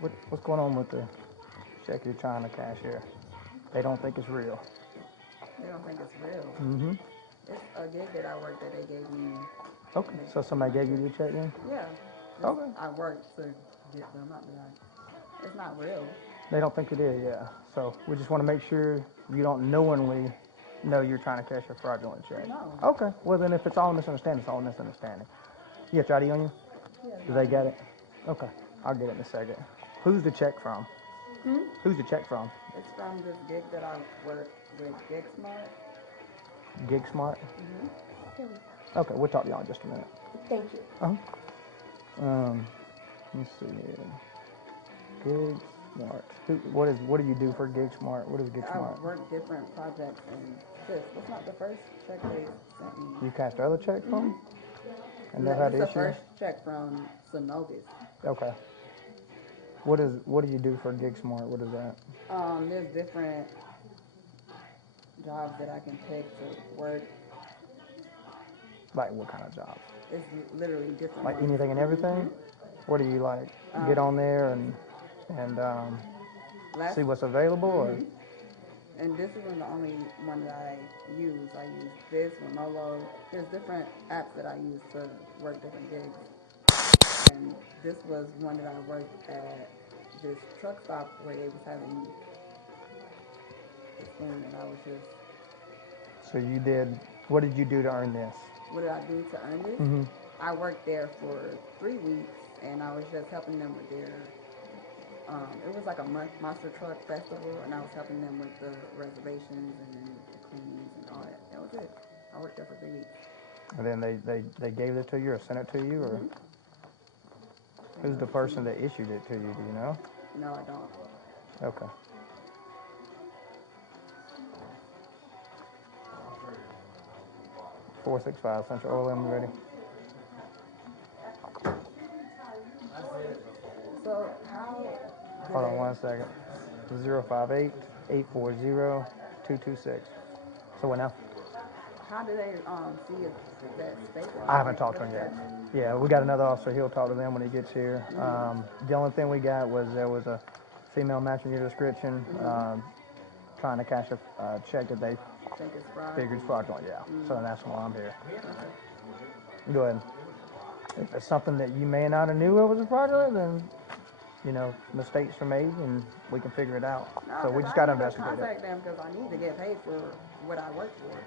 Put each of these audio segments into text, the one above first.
What's going on with the check you're trying to cash here? They don't think it's real. They don't think it's real. Mm-hmm. It's a gig that I worked that they gave me. Okay, so somebody gave you the check then? Yeah. Okay. I worked to get them up there. It's not real. They don't think it is, yeah. So we just want to make sure you don't knowingly know you're trying to cash a fraudulent check. No. Okay, well then if it's all misunderstanding, it's all misunderstanding. You got your ID on you? Yeah, Do they get it? Okay, I'll get it in a second. Who's the check from? Who's the check from? It's from this gig that I work with Gig Smart. Gig Smart? Okay, we'll talk to y'all in just a minute. Thank you. Let's see here. Gig Smart. What do you do for Gig Smart? What is Gig Smart? I work different projects, and this was not the first check they sent me. You cashed other checks from them? And they had This is the the issue? first check from Synovus. Okay. What do you do for Gig Smart? What is that? There's different jobs that I can pick to work. Like what kind of jobs? It's literally different. Like ones. anything and everything? What do you like? Get on there and see what's available? Or? And this isn't the only one that I use. I use this, Manolo. There's different apps that I use to work different gigs. And this was one that I worked at this truck stop where they was having this thing, and I was just. So you did. What did you do to earn this? What did I do to earn this? I worked there for 3 weeks, and I was just helping them with their. It was like a monster truck festival, and I was helping them with the reservations and the cleanings and all that. That was it. I worked there for 3 weeks. And then they gave it to you or sent it to you, or who's the person that issued it to you? Do you know? No, I don't. Okay. $465 Central Orleans, ready? So how? Hold on 1 second. 058-840-226. So what now? How do they see if that's fake? I haven't talked to him yet. Yeah, we got another officer. He'll talk to them when he gets here. The only thing we got was there was a female matching your description, trying to cash a check that they Think it's fraud? figured fraudulent. Yeah. So that's why I'm here. Go ahead. If it's something that you may not have knew it was a fraudulent, then mistakes are made and we can figure it out. No, So we just got to I need investigate it. contact them because I need to get paid for what I work for.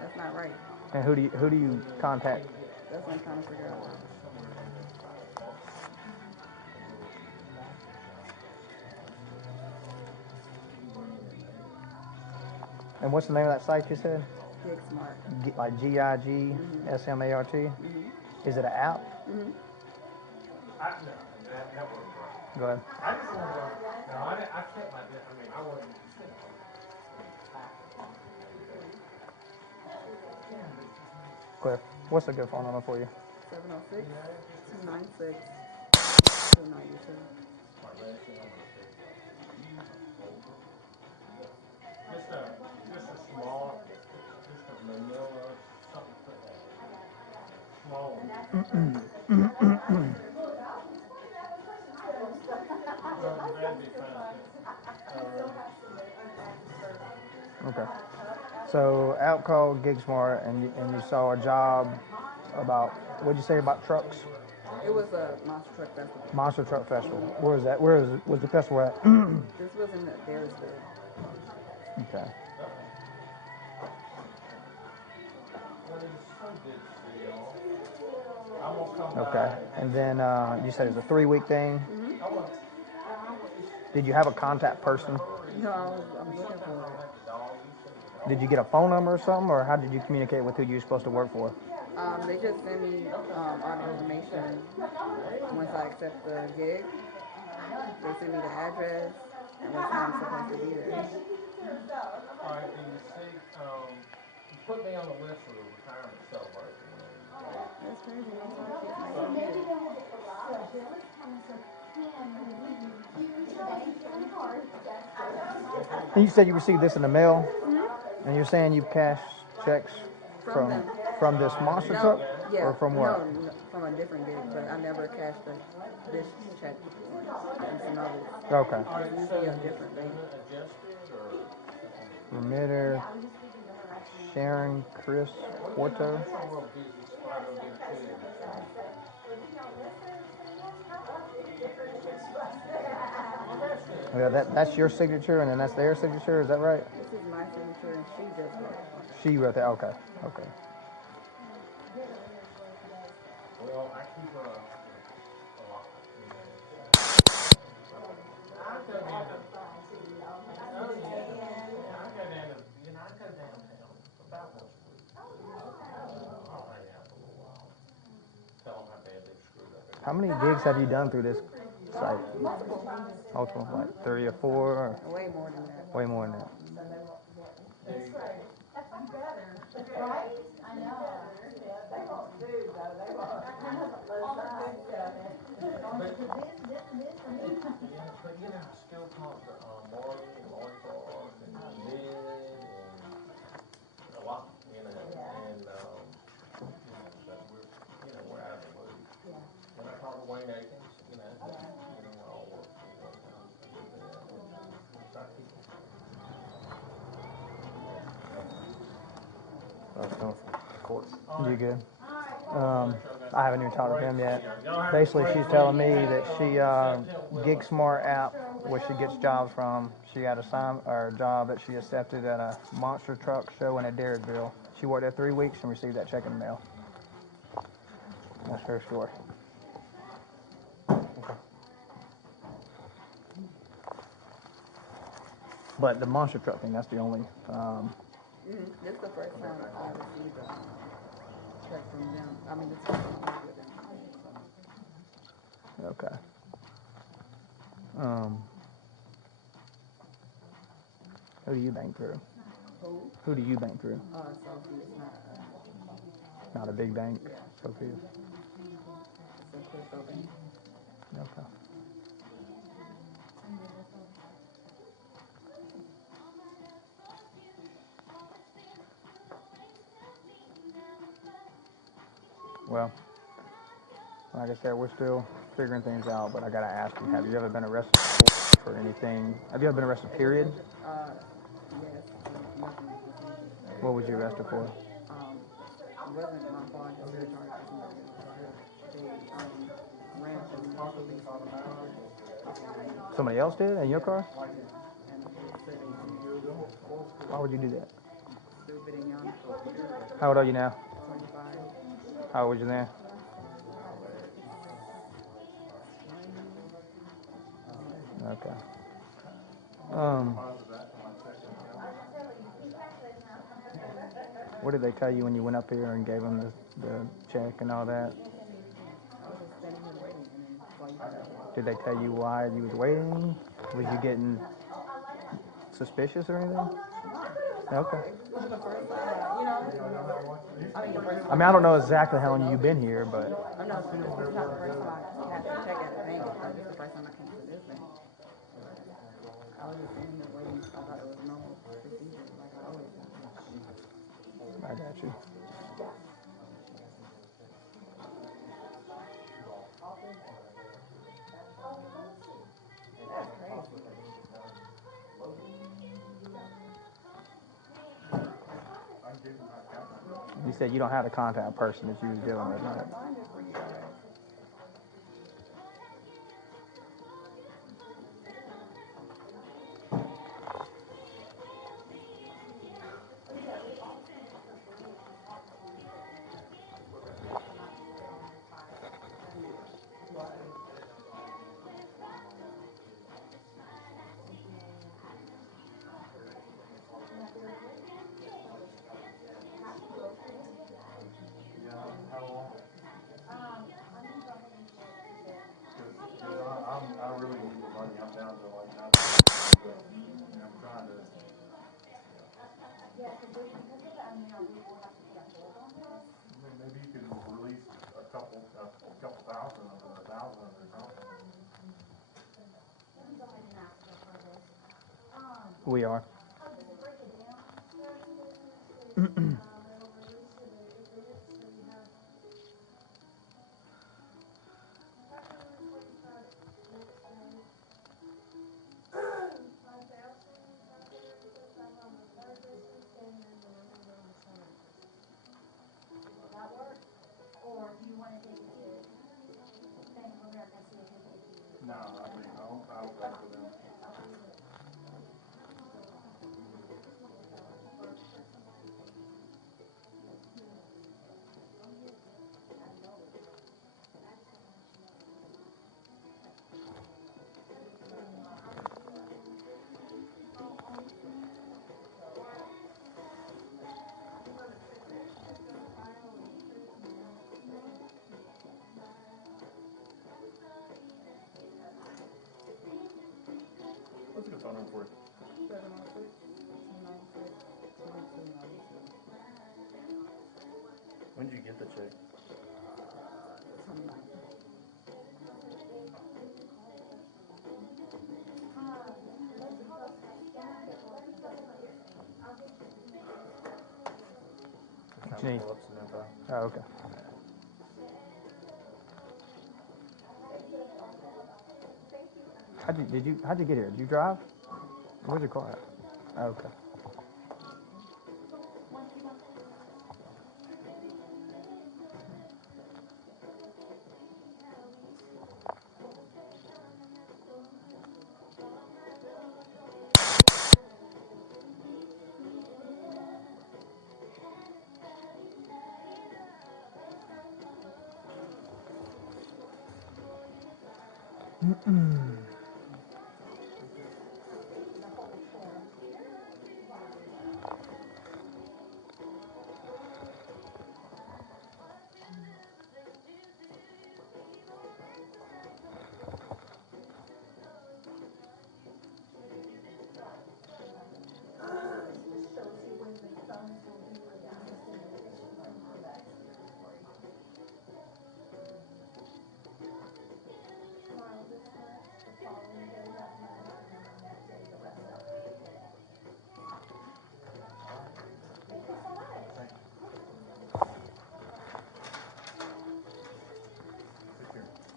That's not right. And who do you contact? That's what I'm trying to figure out. And what's the name of that site you said? Gig Smart. Like GIGSMART? Is it an app? Go ahead. I just want to, no, I kept my, I wasn't. Go ahead. What's a good phone number for you? 706-296-292. Just a small, just a manila, something like that. Small one. That'd be fine. Okay. So out called GigSmart and you saw a job about, what'd you say about trucks? It was a monster truck festival. Monster Truck Festival. Where is that? Was the festival at? This was in Daresville. Okay. Okay. And then you said it's a 3-week thing. Did you have a contact person? No, I'm looking for it. Did you get a phone number or something, or how did you communicate with who you were supposed to work for? They just send me all the information once I accept the gig. They send me the address and what time I'm supposed to be there. All right, and you see, you put me on the list for the retirement celebration. That's crazy. And you said you received this in the mail, and you're saying you've cashed checks from this monster truck, Yeah, or from what? No, from a different gig, but I never cashed this check before from Synovus. Okay. It's usually a different rate. Adjusted or? Remitter, Sharon, Chris, Porto. It's a real busy spot over there too. Well, that's good. Yeah, that's your signature, and then that's their signature. Is that right? This is my signature, and she just wrote. She wrote that. Okay. Okay. Well, I keep her up a lot, you know. I go down to, oh yeah, I go down to, I go downtown about once a week. I'll hang out for a little while. Tell them how bad they've screwed up How everything. many gigs have you done through this site? Multiple. Multiple, like 3 or 4, or Way more than that. way more than that? There you go. Right? I know. They want food though, they want all the good stuff. Yeah, but I still talk to Marty and Marty Clark and Ned and a lot, and but we're out of the loop. And I talk to Wayne Akins, because we all work for one time. I do that, and try to keep them straight. You good? I haven't even talked to him yet. Basically, she's telling me that she Gig Smart app, where she gets jobs from. She got a job that she accepted at a monster truck show in Adairsville. She worked there 3 weeks and received that check in the mail. That's her story. But the monster truck thing, that's the only. This is the first time I received a check from them. I mean, this is with them. Okay. Who do you bank through? Who? Who do you bank through? Sophie is not. Not a big bank, Yeah. Sophia. It's a crypto bank. Okay. Well, like I said, we're still figuring things out, but I gotta ask you, have you ever been arrested for anything? Have you ever been arrested, period? Yes. Nothing. What was you arrested for? It wasn't my fault. I just charged somebody else. They ran from the police on the car. Somebody else did in your car? And said they Why would you do that? stupid and young. How old are you now? 25. How old was you then? Okay. What did they tell you when you went up here and gave them the check and all that? I was just standing here waiting, and then while you got Did they tell you why you was waiting? Was you getting suspicious or anything? Okay. This is the first time, I mean, I don't know exactly how long you've been here, but I know this is not the first time I had to check at a bank. This is the first time I came to this bank. I was just sitting here waiting. I thought it was a normal procedure, like I always do. I got you. That's crazy. You said you don't have the contact person that you was dealing with, right? Mine is for you guys. How long? Because I really need the money. I'm down to like nothing. And I'm trying to. Yeah, because of that, I mean, we will have to put a hold on this. Maybe you could release a couple thousand of it, 1,000 of it or something. Let me go ahead and ask her for this. We are. Oh, does it break it down? It'll release it if it is, so you have. No, I mean, I'll pay for them. What's a good phone number for you? 706-296-2292. When did you get the check? 29. What you need? Pull up some info. Oh, okay. How'd you get here? Did you drive? Where's your car at? Oh, okay.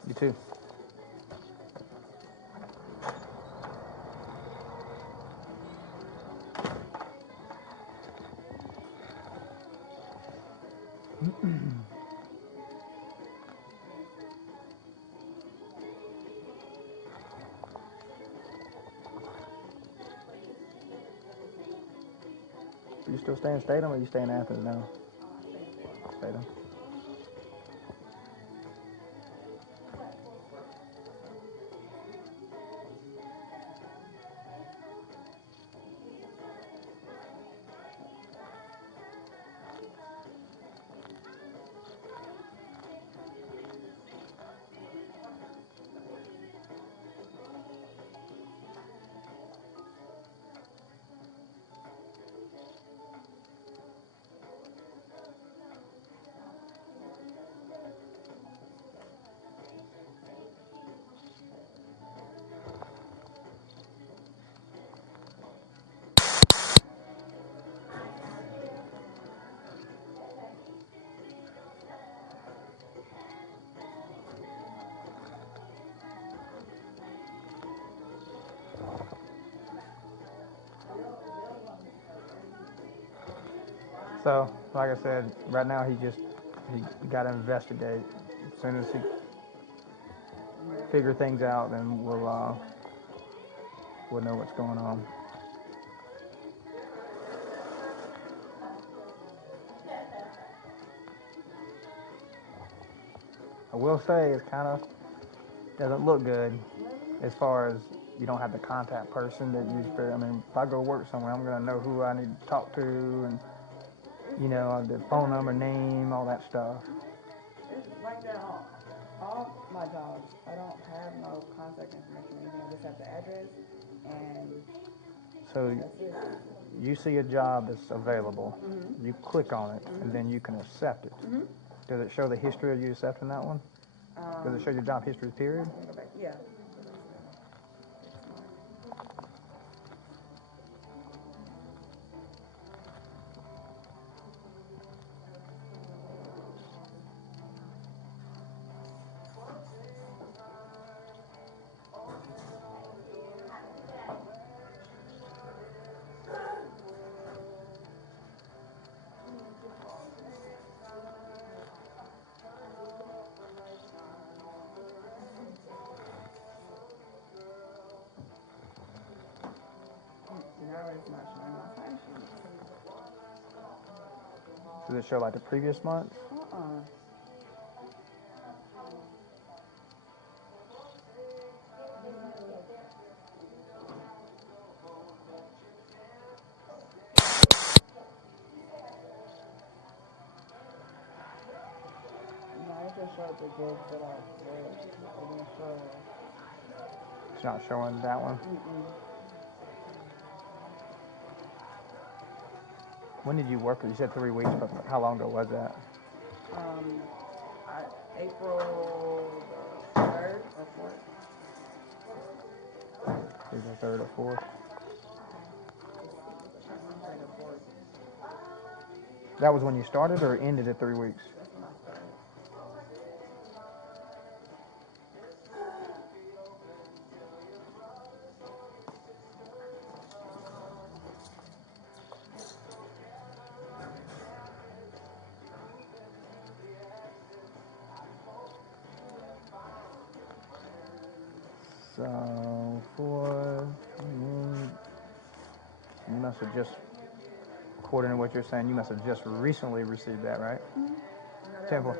You too. You still stay in Statham or you stay in Athens now? Statham. So, like I said, right now he got to investigate. As soon as he figure things out, then we'll know what's going on. I will say it's kind of doesn't look good as far as you don't have the contact person that you. I mean, if I go work somewhere, I'm gonna know who I need to talk to, and the phone number, name, all that stuff. It's like that on all my jobs. I don't have no contact information or anything. I just have the address, and So that's it. you see a job that's available, you click on it, and then you can accept it. Does it show the history of you accepting that one? Does it show your job history period? Let me go back. Yeah. Go back to that. It's marked. it's not showing my time sheet. Does it show like the previous months? No, it just showed the gigs that I worked. It didn't show. It's not showing that one. When did you work? You said 3 weeks, but how long ago was that? April the 3rd or 4th. April 3rd or 4th. That was when you started or ended at 3 weeks? That's when I started. So, you must have just, according to what you're saying, you must have just recently received that, right? Temple.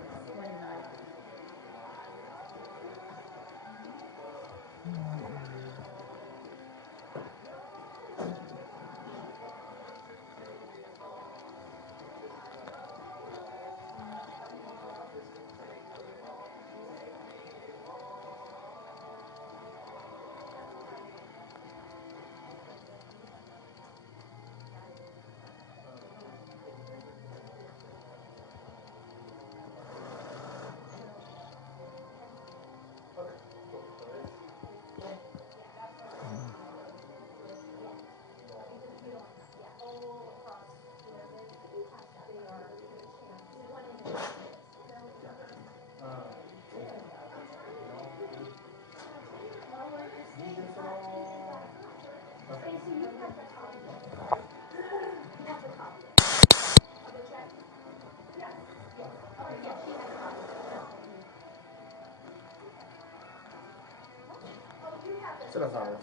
So that's ours.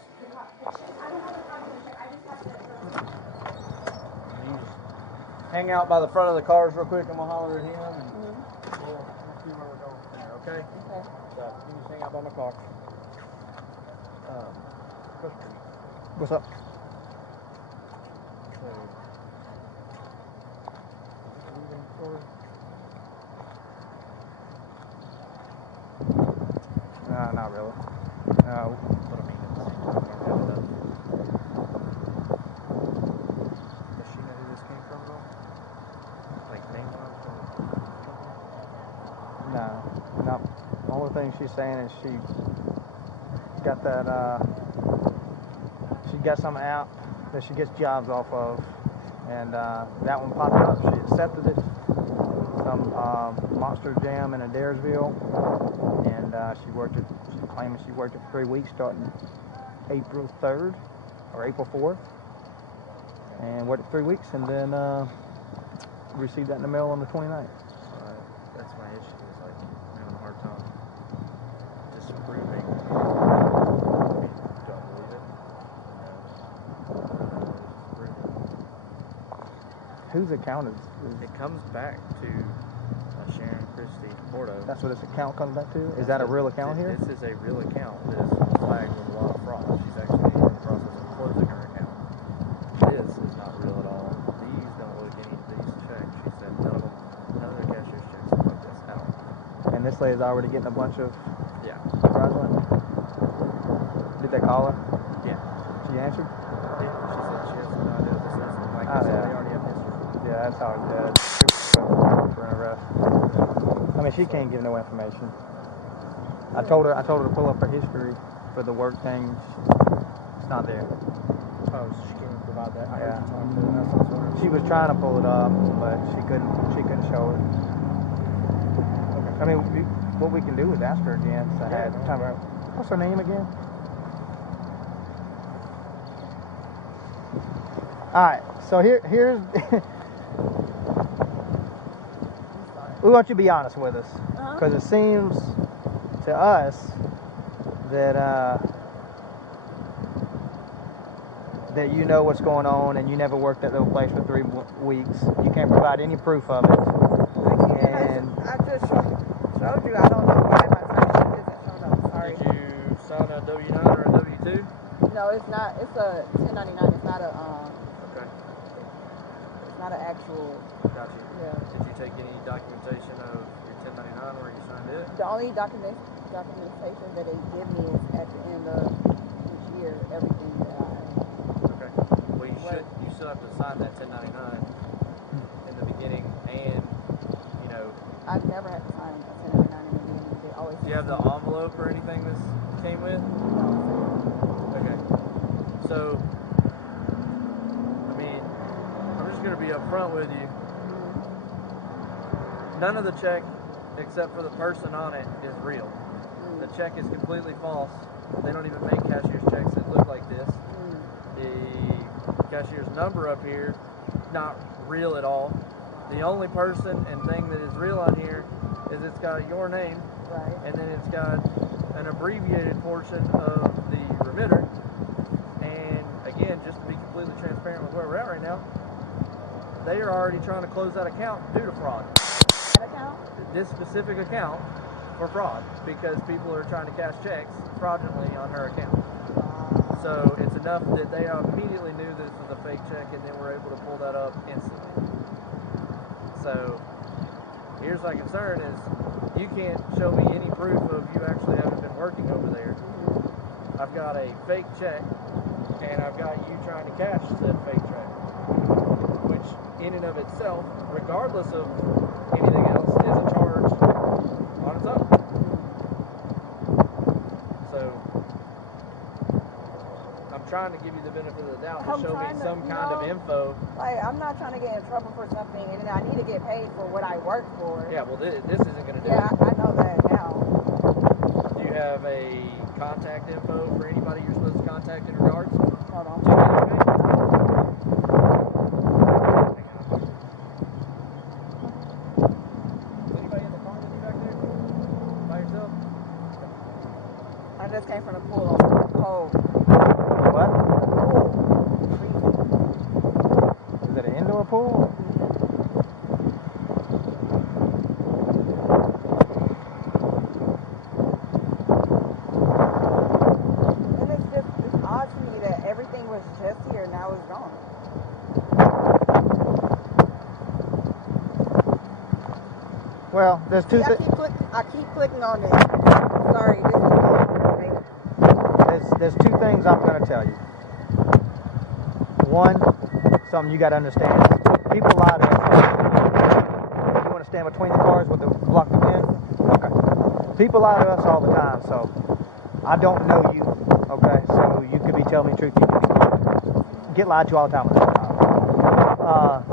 Hang out by the front of the cars real quick. I'm gonna holler at him, and we'll see where we're going from there. Okay? Okay. So you just hang out by my car. Question. What's up? So, leaving for? Not really. But I mean, it's learned how to. Does she know who this came from, though? Like name-wise or something? No. The only thing she's saying is she got that, she got some app that she gets jobs off of, and that one popped up. She accepted it. Some Monster Jam in Adairsville, and she's claiming she worked it for 3 weeks starting April 3rd or April 4th, and worked it 3 weeks, and then received that in the mail on the 29th. That's my issue. Is like I'm having a hard time disapproving. Don't believe it. Whose account is It comes back to Sharon Christie Porto. That's what this account comes back to? Is that a real account here? This is a real account that is flagged with a lot of fraud. She's actually in the process of closing her account. This is not real at all. These don't look these checks. She said none of the cashier's checks look like this at all. And this lady's already getting a bunch of Yeah. fraudulent. Did they call her? Yeah. She answered? Yeah. She said she has no idea what this is. And like Oh, I said, yeah. they already have history. Yeah, that's how it did. For an arrest. I mean, she can't give no information. I told her to pull up her history for the work thing. It's not there. Oh, so she can't provide that. I Yeah. heard you talk to her. That's what I was wondering. She was trying to pull it up, but she couldn't show it. Okay. I mean, what we can do is ask her again. So I had time. What's her name again? All right. So here's. We want you to be honest with us, because it seems to us that that you know what's going on and you never worked at the place for 3 weeks. You can't provide any proof of it. And I just showed you. I don't know why my timesheet isn't showing up. Sorry. Did you sign a W-9 or a W-2? No, it's not. It's a 1099. It's not a Okay, It's not an actual. got you. Yeah. Did you take any documentation of your 1099 where you signed it? The only documentation that they give me is at the end of each year. Everything that I. Okay. Well, you still have to sign that 1099 in the beginning, and you know. I've never had to sign a 1099 in the beginning. They always. Do you have the envelope or anything this came with? No. Okay. So, I mean, I'm just gonna be upfront with you. None of the check, except for the person on it, is real. The check is completely false. They don't even make cashier's checks that look like this. The cashier's number up here, not real at all. The only person and thing that is real on here is it's got your name, Right. and then it's got an abbreviated portion of the remitter. And again, just to be completely transparent with where we're at right now, they are already trying to close that account due to fraud. That account? This specific account for fraud, because people are trying to cash checks fraudulently on her account. So it's enough that they immediately knew this was a fake check, and then were able to pull that up instantly. So here's my concern is you can't show me any proof of you actually having been working over there. I've got a fake check, and I've got you trying to cash said fake check, which in and of itself, regardless of anything else, is a charge on its own. So I'm trying to give you the benefit of the doubt to show me some kind of info. Like, I'm not trying to get in trouble for something, and I need to get paid for what I work for. Yeah, well, this isn't going to do Yeah, it. I know that now. Do you have a contact info for anybody you're supposed to contact in regards? Hold on. Check that out, man. Is anybody in the car with you back there? By yourself? I just came from the pool on cold. what? Freezing. Is it an indoor pool? And it's odd to me that everything was just here, now it's gone. Well, there's two. See, I keep clicking on this. Sorry, this is There's two things I'm going to tell you. One, something you got to understand is people lie to us. You want to stand between the cars with the block the wind? Okay. People lie to us all the time, so I don't know you. Okay, so you could be telling me the truth. You could get lied to all the time.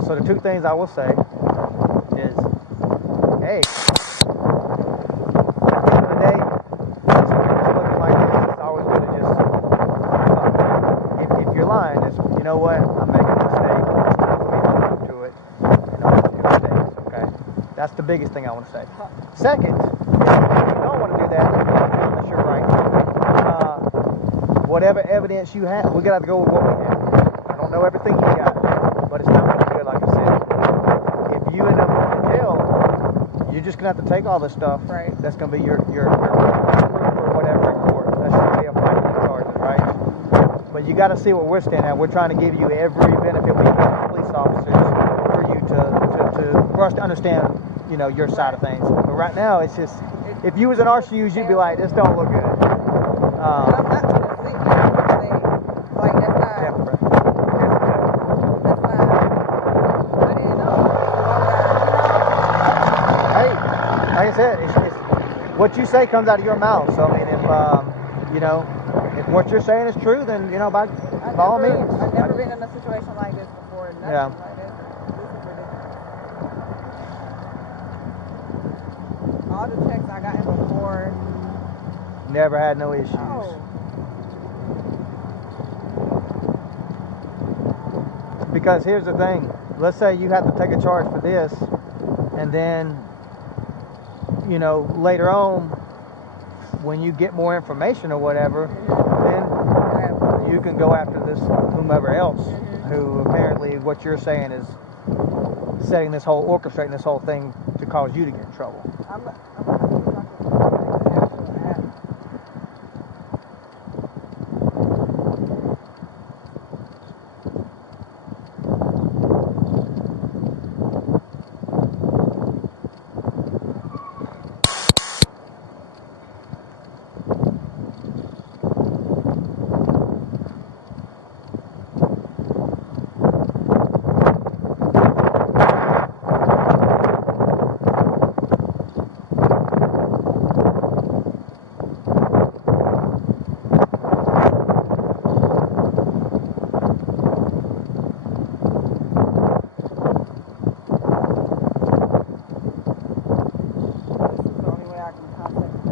So the two things I will say is, hey, at the end of the day, looking like this, it's always good to just, if you're lying, just, you know what, I'm making a mistake, it's time for me to look into it, and I'll do mistakes, okay? That's the biggest thing I want to say. Second, if you don't want to do that, unless you're right, whatever evidence you have, we got to go with what we have. I don't know everything you got, but it's not going to be good, like I said. If you end up going to jail, you're just going to have to take all this stuff. Right. That's going to be your or whatever in court. That's your way of fighting the charges, right? But you got to see what we're standing at. We're trying to give you every benefit we can as police officers for you for us to understand, you know, your side of things. But right now, it's just, if you was in our shoes, you'd be like, this don't look good. I'm not going to sit here and say, like, that's not, Yeah, that's not, I didn't know. Hey, like I said, it's what you say comes out of your mouth. So I mean, if you know, if what you're saying is true, then you know, by all means. I've never been in a situation like this before. Nothing Yeah. like this. This is ridiculous. All the checks I got in before. Never had no issues. Oh. Because here's the thing. Let's say you have to take a charge for this, and then, you know, later on, when you get more information or whatever, then you can go after this whomever else who apparently what you're saying is setting this whole, orchestrating this whole thing to cause you to get in trouble. I'm gonna see if I can find the actual app. This is the only way I can contact them.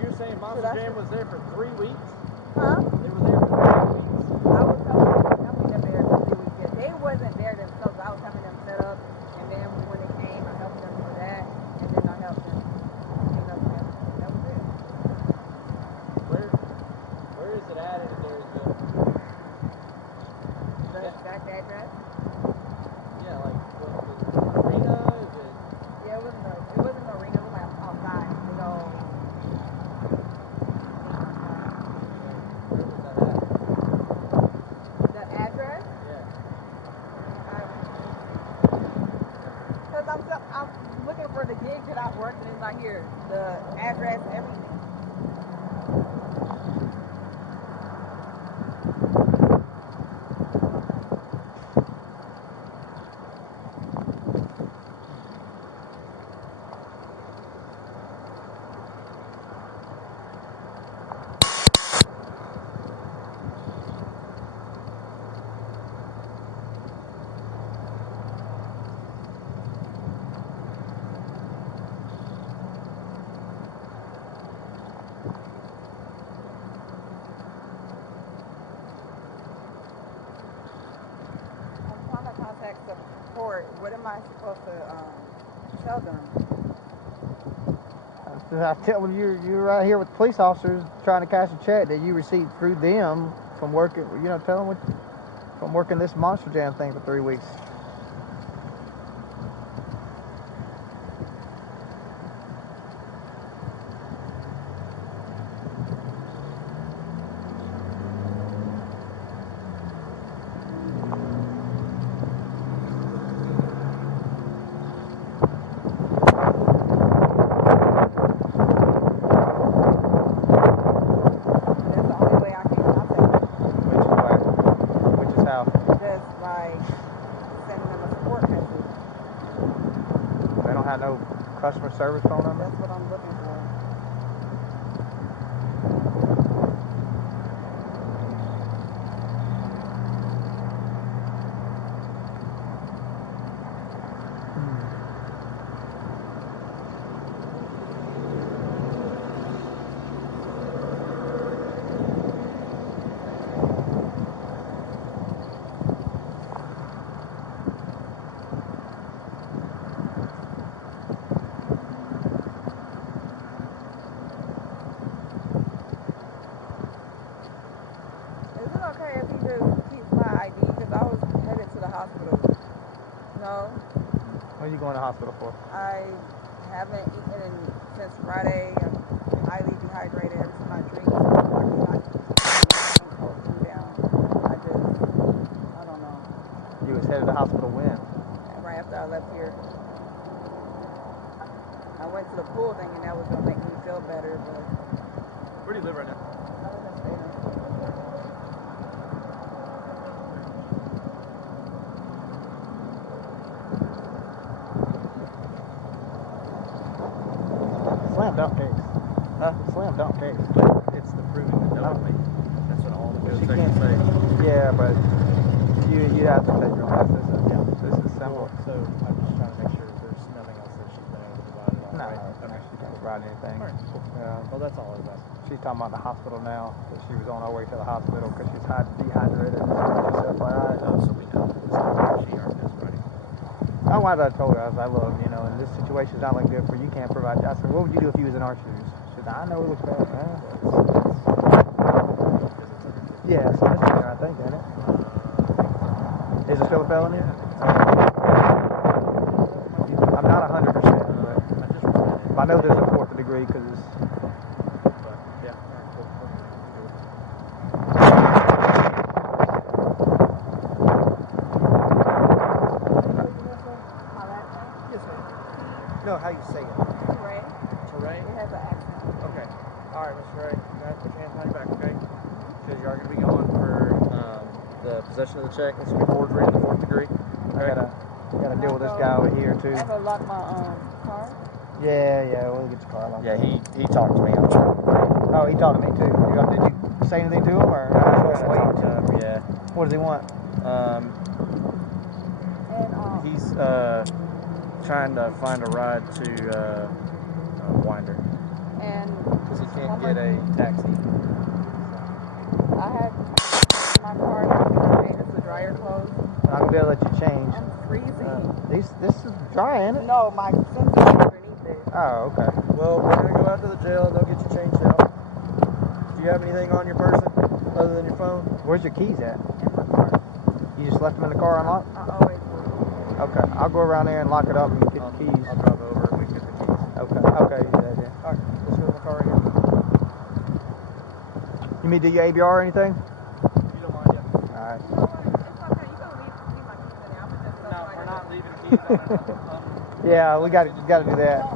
You're saying Monster Jam was there for 3 weeks? Huh? They were there for 3 weeks. I was helping them there for 3 weeks. Yeah, they wasn't there themselves. I was helping them set up, and then when they came, I helped them with that, and then I helped them clean up and everything. That was it. Where is it at in Marysville? The exact address? Yeah, like what, the arena? Is it? Yeah, it wasn't an arena. It was like outside. Big old thing outside. Where was that at? The address? Yeah. Because I'm looking for the gig that I've worked and it's not here. The address, everything. I'm trying to contact support. What am I supposed to tell them? I tell them you're right here with the police officers trying to cash a check that you received through them from working, tell them from working this Monster Jam thing for 3 weeks. That's the only way I can contact them. Which is how? Just like sending them a support message. They don't have no customer service phone number? That's what I'm looking for. Is it okay if he just keeps my ID? Because I was headed to the hospital. No, What are you going to the hospital for? I haven't eaten since Friday. I'm highly dehydrated. Every time I drink, I cannot hold food down. I don't know. You was headed to the hospital when? Right after I left here, I went to the pool thinking that was gonna make me feel better, but Where do you live right now? I was in Spain. Slam dunk case. Huh? Slam dunk case. It's the proving the knowingly. That's what all the She judge can't sections say. Yeah, but you You have to take your class. This is simple. So I'm just trying to make sure there's nothing else that she's been able to provide at all, No, right? no, she can't provide anything. All right, cool. Well, that's all I was asking. She's talking about the hospital now, that she was on her way to the hospital because she's dehydrated and stuff. Just FYI. So we know. So she already knows Friday. I wanted to told her, I was like, look, you know, and this situation's not looking good for you. You can't provide. I said, what would you do if you was in our shoes? She said, I know it looks bad, man. Yeah, it's a misdemeanor, I think, isn't it? Is it still a felony? I'm not 100%, but I know there's a fourth degree because it's. But yeah, all right, cool. My last name? Yes, ma'am. No, how you say it. Ray. Teray? It has an accent. Okay. All right, Mr. Ray. You guys put your hands behind your back, okay? Because you are going to be going for the possession of the check. This will be forgery in the fourth degree. Okay? I gotta deal with this guy over here too. I have to lock my car. Yeah, we'll get your car locked. Yeah, he talked to me. I'm sure. Oh, he talked to me too. Did you say anything to him or? Yeah. What does he want? And He's trying to find a ride to Winder and because he can't get a taxi. I have my car that changes the dryer clothes. I'm gonna be able to let you change. I'm freezing. This is dry, ain't it? No, my sensor is underneath it. Oh, okay. Well, we're going to go out to the jail and they'll get you changed out. Do you have anything on your person other than your phone? Where's your keys at? In my car. You just left them in the car unlocked? I always do. Okay, I'll go around there and lock it up and get the keys. I'll drive over and we can get the keys. Okay, you do that then. All right, let's go in the car right here. You need to do your ABR or anything? You don't mind, yeah. All right. You know what? It's okay. You can leave my keys in there. I'm gonna just No, we're not leaving keys on it. Yeah, we got to do that.